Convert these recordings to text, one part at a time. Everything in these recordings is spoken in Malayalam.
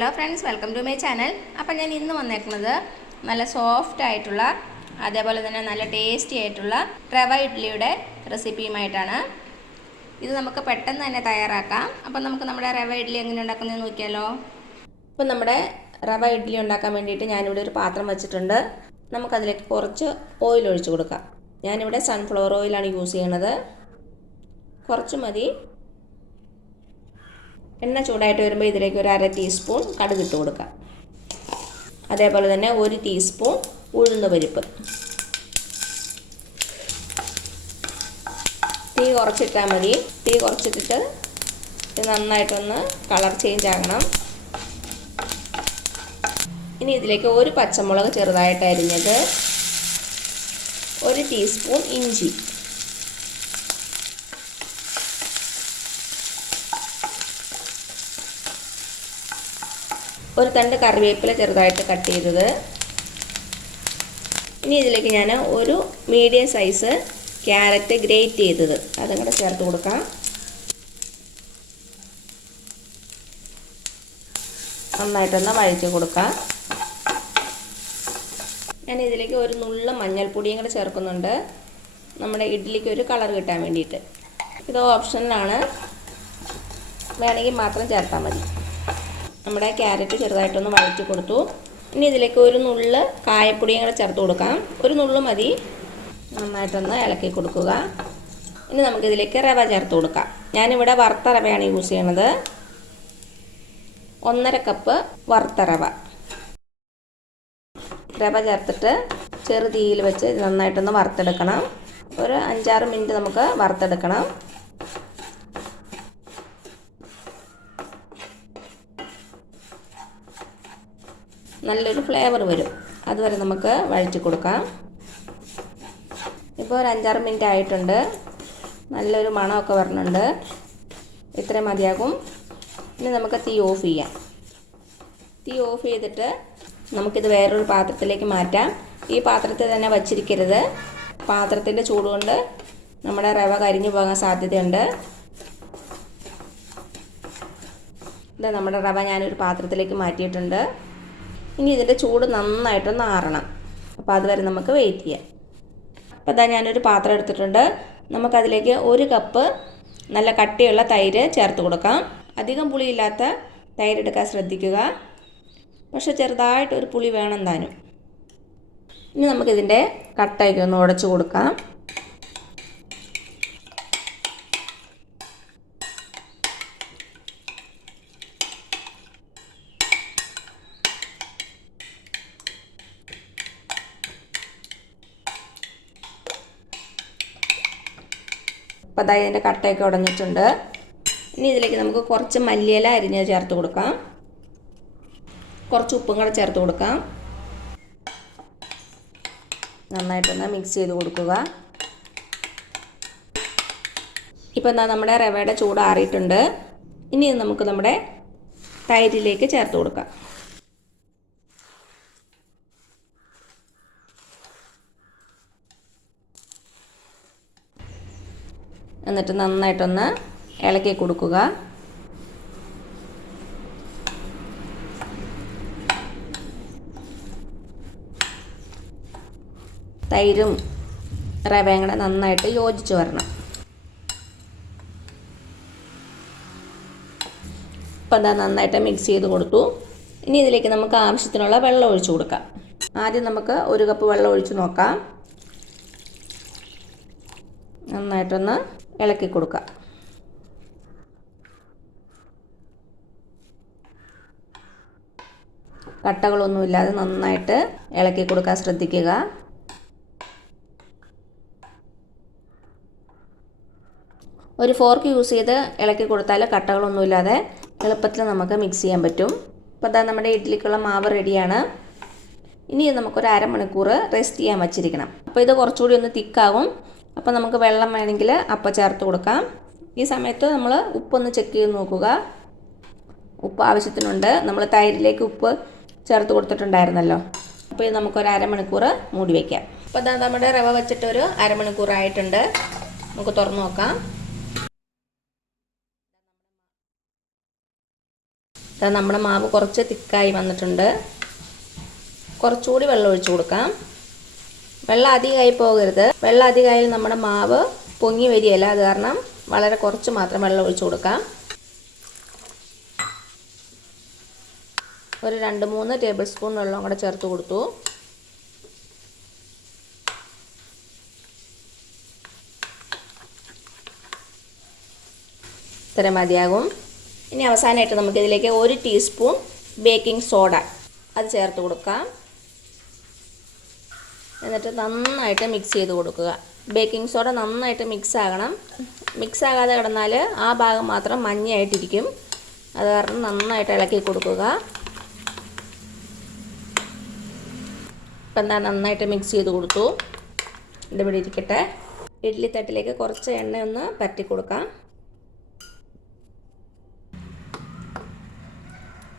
Hello friends, welcome to my channel. അപ്പം ഞാൻ ഇന്ന് വന്നേക്കുന്നത് നല്ല സോഫ്റ്റ് ആയിട്ടുള്ള അതേപോലെ തന്നെ നല്ല ടേസ്റ്റി ആയിട്ടുള്ള റവ ഇഡ്ഡലിയുടെ റെസിപ്പിയുമായിട്ടാണ്. ഇത് നമുക്ക് പെട്ടെന്ന് തന്നെ തയ്യാറാക്കാം. അപ്പം നമുക്ക് നമ്മുടെ റവ ഇഡ്ഡലി എങ്ങനെ ഉണ്ടാക്കുന്നതെന്ന് നോക്കിയാലോ. അപ്പം നമ്മുടെ റവ ഇഡ്ഡലി ഉണ്ടാക്കാൻ വേണ്ടിയിട്ട് ഞാനിവിടെ ഒരു പാത്രം വെച്ചിട്ടുണ്ട്. നമുക്കതിലേക്ക് കുറച്ച് ഓയിൽ ഒഴിച്ച് കൊടുക്കാം. ഞാനിവിടെ സൺഫ്ലവർ ഓയിലാണ് യൂസ് ചെയ്യണത്. കുറച്ച് മതി. എണ്ണ ചൂടായിട്ട് വരുമ്പോൾ ഇതിലേക്ക് ഒരു 1/2 ടീസ്പൂൺ കടുക് ഇട്ട് കൊടുക്കാം. അതേപോലെ തന്നെ 1 ടീസ്പൂൺ ഉഴുന്ന് പരിപ്പ്. തീ കുറച്ചിട്ടാൽ മതി. തീ കുറച്ചിട്ടിട്ട് ഇത് നന്നായിട്ടൊന്ന് കളർ ചേഞ്ച് ആകണം. ഇനി ഇതിലേക്ക് 1 പച്ചമുളക് ചെറുതായിട്ട് അരിഞ്ഞത്, 1 ടീസ്പൂൺ ഇഞ്ചി, ഒരു തണ്ട് കറിവേപ്പില ചെറുതായിട്ട് കട്ട് ചെയ്തത്. ഇനി ഇതിലേക്ക് ഞാൻ ഒരു മീഡിയം സൈസ് ക്യാരറ്റ് ഗ്രേറ്റ് ചെയ്തത് അതും കൂടെ ചേർത്ത് കൊടുക്കാം. നന്നായിട്ടൊന്ന് വഴറ്റി കൊടുക്കാം. ഞാൻ ഇതിലേക്ക് ഒരു നുള്ള് മഞ്ഞൾപ്പൊടിയും കൂടെ ചേർക്കുന്നുണ്ട്, നമ്മുടെ ഇഡ്ഡലിക്ക് ഒരു കളർ കിട്ടാൻ വേണ്ടിയിട്ട്. ഇത് ഓപ്ഷനിലാണ്, വേണമെങ്കിൽ മാത്രം ചേർത്താൽ മതി. നമ്മുടെ ക്യാരറ്റ് ചെറുതായിട്ടൊന്ന് വഴറ്റി കൊടുത്തു. ഇനി ഇതിലേക്ക് ഒരു നുള്ള് കായപ്പൊടിയും കൂടെ ചേർത്ത് കൊടുക്കാം. ഒരു നുള്ള് മതി. നന്നായിട്ടൊന്ന് ഇളക്കി കൊടുക്കുക. ഇനി നമുക്കിതിലേക്ക് റവ ചേർത്ത് കൊടുക്കാം. ഞാനിവിടെ വറുത്ത റവയാണ് യൂസ് ചെയ്യണത്. 1.5 കപ്പ് വറുത്ത റവ ചേർത്തിട്ട് ചെറു തീയിൽ വെച്ച് നന്നായിട്ടൊന്ന് വറുത്തെടുക്കണം. ഒരു 5-6 മിനിറ്റ് നമുക്ക് വറുത്തെടുക്കണം. നല്ലൊരു ഫ്ലേവർ വരും, അതുവരെ നമുക്ക് വഴറ്റി കൊടുക്കാം. ഇപ്പോൾ ഒരു 5-6 മിനിറ്റ് ആയിട്ടുണ്ട്. നല്ലൊരു മണമൊക്കെ വരുന്നുണ്ട്. ഇത്രയും മതിയാകും. ഇനി നമുക്ക് തീ ഓഫ് ചെയ്യാം. തീ ഓഫ് ചെയ്തിട്ട് നമുക്കിത് വേറൊരു പാത്രത്തിലേക്ക് മാറ്റാം. ഈ പാത്രത്തിൽ തന്നെ വച്ചിരിക്കരുത്. പാത്രത്തിൻ്റെ ചൂടുകൊണ്ട് നമ്മുടെ റവ കരിഞ്ഞു പോകാൻ സാധ്യതയുണ്ട്. ഇത് നമ്മുടെ റവ ഞാനൊരു പാത്രത്തിലേക്ക് മാറ്റിയിട്ടുണ്ട്. ഇനി ഇതിൻ്റെ ചൂട് നന്നായിട്ടൊന്ന് ആറണം. അപ്പോൾ അതുവരെ നമുക്ക് വെയിറ്റ് ചെയ്യാം. അപ്പോൾ ഇതാ ഞാനൊരു പാത്രം എടുത്തിട്ടുണ്ട്. നമുക്കതിലേക്ക് 1 കപ്പ് നല്ല കട്ടിയുള്ള തൈര് ചേർത്ത് കൊടുക്കാം. അധികം പുളിയില്ലാത്ത തൈര് എടുക്കാൻ ശ്രദ്ധിക്കുക, പക്ഷെ ചെറുതായിട്ടൊരു പുളി വേണം താനും. ഇനി നമുക്കിതിൻ്റെ കട്ടയൊക്കെ ഒന്ന് ഉടച്ചു കൊടുക്കാം. അപ്പോൾ അതായത് ഇതിൻ്റെ കട്ടയൊക്കെ ഉടഞ്ഞിട്ടുണ്ട്. ഇനി ഇതിലേക്ക് നമുക്ക് കുറച്ച് മല്ലിയില അരിഞ്ഞ് ചേർത്ത് കൊടുക്കാം. കുറച്ച് ഉപ്പും കൂടെ ചേർത്ത് കൊടുക്കാം. നന്നായിട്ടൊന്ന് മിക്സ് ചെയ്ത് കൊടുക്കുക. ഇപ്പോൾ എന്താ നമ്മുടെ റവയുടെ ചൂട് ആറിയിട്ടുണ്ട്. ഇനി നമുക്ക് നമ്മുടെ തൈരിലേക്ക് ചേർത്ത് കൊടുക്കാം. എന്നിട്ട് നന്നായിട്ടൊന്ന് ഇളക്കി കൊടുക്കുക. തൈരും റവയും കൂടെ നന്നായിട്ട് യോജിച്ച് വരണം. ഇപ്പം എന്താ നന്നായിട്ട് മിക്സ് ചെയ്ത് കൊടുത്തു. ഇനി ഇതിലേക്ക് നമുക്ക് ആവശ്യത്തിനുള്ള വെള്ളം ഒഴിച്ച് കൊടുക്കാം. ആദ്യം നമുക്ക് 1 കപ്പ് വെള്ളം ഒഴിച്ച് നോക്കാം. നന്നായിട്ടൊന്ന് ഇളക്കി കൊടുക്കുക. കട്ടകളൊന്നുമില്ലാതെ നന്നായിട്ട് ഇളക്കി കൊടുക്കാൻ ശ്രദ്ധിക്കുക. ഒരു ഫോർക്ക് യൂസ് ചെയ്ത് ഇളക്കി കൊടുത്താൽ കട്ടകളൊന്നുമില്ലാതെ എളുപ്പത്തിൽ നമുക്ക് മിക്സ് ചെയ്യാൻ പറ്റും. അപ്പോൾ അതാ നമ്മുടെ ഇഡ്ഡലിക്കുള്ള മാവ് റെഡിയാണ്. ഇനി നമുക്കൊരു 1/2 മണിക്കൂർ റെസ്റ്റ് ചെയ്യാൻ വച്ചിരിക്കണം. അപ്പോൾ ഇത് കുറച്ചുകൂടി ഒന്ന് തിക്കാവും. അപ്പോൾ നമുക്ക് വെള്ളം വേണമെങ്കിൽ അപ്പം ചേർത്ത് കൊടുക്കാം. ഈ സമയത്ത് നമ്മൾ ഉപ്പൊന്ന് ചെക്ക് ചെയ്ത് നോക്കുക. ഉപ്പ് ആവശ്യത്തിനുണ്ട്. നമ്മൾ തൈരിലേക്ക് ഉപ്പ് ചേർത്ത് കൊടുത്തിട്ടുണ്ടായിരുന്നല്ലോ. അപ്പോൾ ഇത് നമുക്കൊരു 1/2 മണിക്കൂർ മൂടി വയ്ക്കാം. അപ്പോൾ അതാ നമ്മുടെ റവ വെച്ചിട്ടൊരു 1/2 മണിക്കൂർ ആയിട്ടുണ്ട്. നമുക്ക് തുറന്ന് നോക്കാം. നമ്മുടെ മാവ് കുറച്ച് തിക്കായി വന്നിട്ടുണ്ട്. കുറച്ചുകൂടി വെള്ളം ഒഴിച്ചു കൊടുക്കാം. വെള്ളം അധികമായി പോകരുത്. വെള്ളം അധികമായാൽ നമ്മുടെ മാവ് പൊങ്ങി വരികയില്ല. അത് കാരണം വളരെ കുറച്ച് മാത്രം വെള്ളം ഒഴിച്ചു കൊടുക്കാം. ഒരു 2-3 ടേബിൾ സ്പൂൺ വെള്ളം കൂടെ ചേർത്ത് കൊടുത്തു. ഇത്ര മതിയാകും. ഇനി അവസാനമായിട്ട് നമുക്കിതിലേക്ക് 1 ടീസ്പൂൺ ബേക്കിംഗ് സോഡ അത് ചേർത്ത് കൊടുക്കാം. എന്നിട്ട് നന്നായിട്ട് മിക്സ് ചെയ്ത് കൊടുക്കുക. ബേക്കിംഗ് സോഡ നന്നായിട്ട് മിക്സ് ആകണം. മിക്സ് ആകാതെ കിടന്നാൽ ആ ഭാഗം മാത്രം മഞ്ഞയായിട്ടിരിക്കും. അത് കാരണം നന്നായിട്ട് ഇളക്കി കൊടുക്കുക. ഇപ്പം നന്നായിട്ട് മിക്സ് ചെയ്ത് കൊടുത്തു. ഇതിവിടെ ഇരിക്കട്ടെ. ഇഡ്ഡലി തട്ടിലേക്ക് കുറച്ച് എണ്ണ ഒന്ന് പരട്ടി കൊടുക്കാം.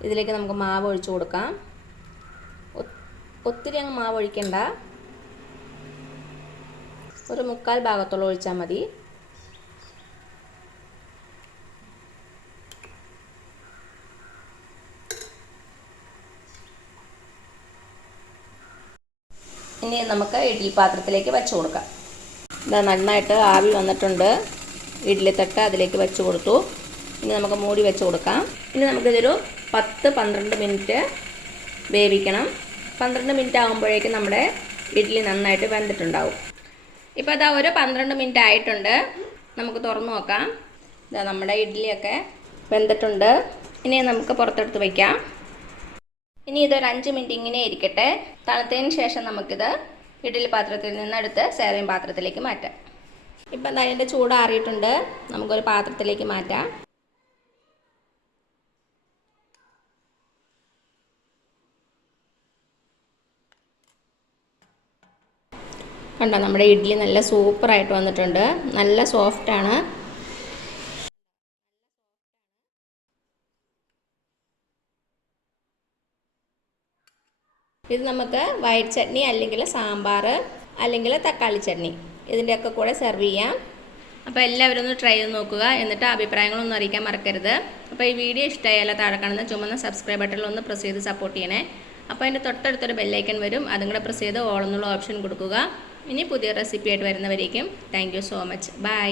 ഇതിലേക്ക് നമുക്ക് മാവ് ഒഴിച്ചു കൊടുക്കാം. ഒത്തിരി അങ്ങ് മാവ് ഒഴിക്കണ്ട. ഒരു 1/4 ഭാഗത്തോളം ഒഴിച്ചാൽ മതി. ഇനി നമുക്ക് ഇഡ്ഡലി പാത്രത്തിലേക്ക് വെച്ച് കൊടുക്കാം. ഇത് നന്നായിട്ട് ആവി വന്നിട്ടുണ്ട്. ഇഡ്ഡലി തട്ട് അതിലേക്ക് വെച്ച് കൊടുത്തു. ഇനി നമുക്ക് മൂടി വെച്ച് കൊടുക്കാം. ഇനി നമുക്കിതൊരു 10-12 മിനിറ്റ് വേവിക്കണം. 12 മിനിറ്റ് ആകുമ്പോഴേക്കും നമ്മുടെ ഇഡ്ഡലി നന്നായിട്ട് വെന്തിട്ടുണ്ടാവും. ഇപ്പോൾ അതാ ഒരു 12 മിനിറ്റ് ആയിട്ടുണ്ട്. നമുക്ക് തുറന്നു നോക്കാം. ഇതാ നമ്മുടെ ഇഡ്ഡലിയൊക്കെ വെന്തിട്ടുണ്ട്. ഇനി നമുക്ക് പുറത്തെടുത്ത് വയ്ക്കാം. ഇനി ഇതൊരു 5 മിനിറ്റ് ഇങ്ങനെ ഇരിക്കട്ടെ. തണുത്തതിന് ശേഷം നമുക്കിത് ഇഡ്ഡലി പാത്രത്തിൽ നിന്നെടുത്ത് സെർവിങ് പാത്രത്തിലേക്ക് മാറ്റാം. ഇപ്പം എന്താ അതിൻ്റെ ചൂടാറിയിട്ടുണ്ട്. നമുക്കൊരു പാത്രത്തിലേക്ക് മാറ്റാം. കണ്ടോ, നമ്മുടെ ഇഡ്ഡലി നല്ല സൂപ്പറായിട്ട് വന്നിട്ടുണ്ട്. നല്ല സോഫ്റ്റാണ്. ഇത് നമുക്ക് വൈറ്റ് ചട്നി അല്ലെങ്കിൽ സാമ്പാർ അല്ലെങ്കിൽ തക്കാളി ചട്നി ഇതിൻ്റെയൊക്കെ കൂടെ സെർവ് ചെയ്യാം. അപ്പോൾ എല്ലാവരും ഒന്ന് ട്രൈ ചെയ്ത് നോക്കുക. എന്നിട്ട് അഭിപ്രായങ്ങളൊന്നും അറിയിക്കാൻ മറക്കരുത്. അപ്പോൾ ഈ വീഡിയോ ഇഷ്ടമായാലും താഴെ കാണുന്ന ചുമന്ന സബ്സ്ക്രൈബ് ബട്ടണിൽ ഒന്ന് പ്രസ് ചെയ്ത് സപ്പോർട്ട് ചെയ്യണേ. അപ്പോൾ അതിൻ്റെ തൊട്ടടുത്തൊരു ബെല്ലൈക്കൺ വരും. അതും കൂടെ പ്രസ് ചെയ്ത് ഓൾ എന്നുള്ള ഓപ്ഷൻ കൊടുക്കുക. ഇനി പുതിയ റെസിപ്പി ആയിട്ട് വരുന്നവരേക്കും thank you so much. By.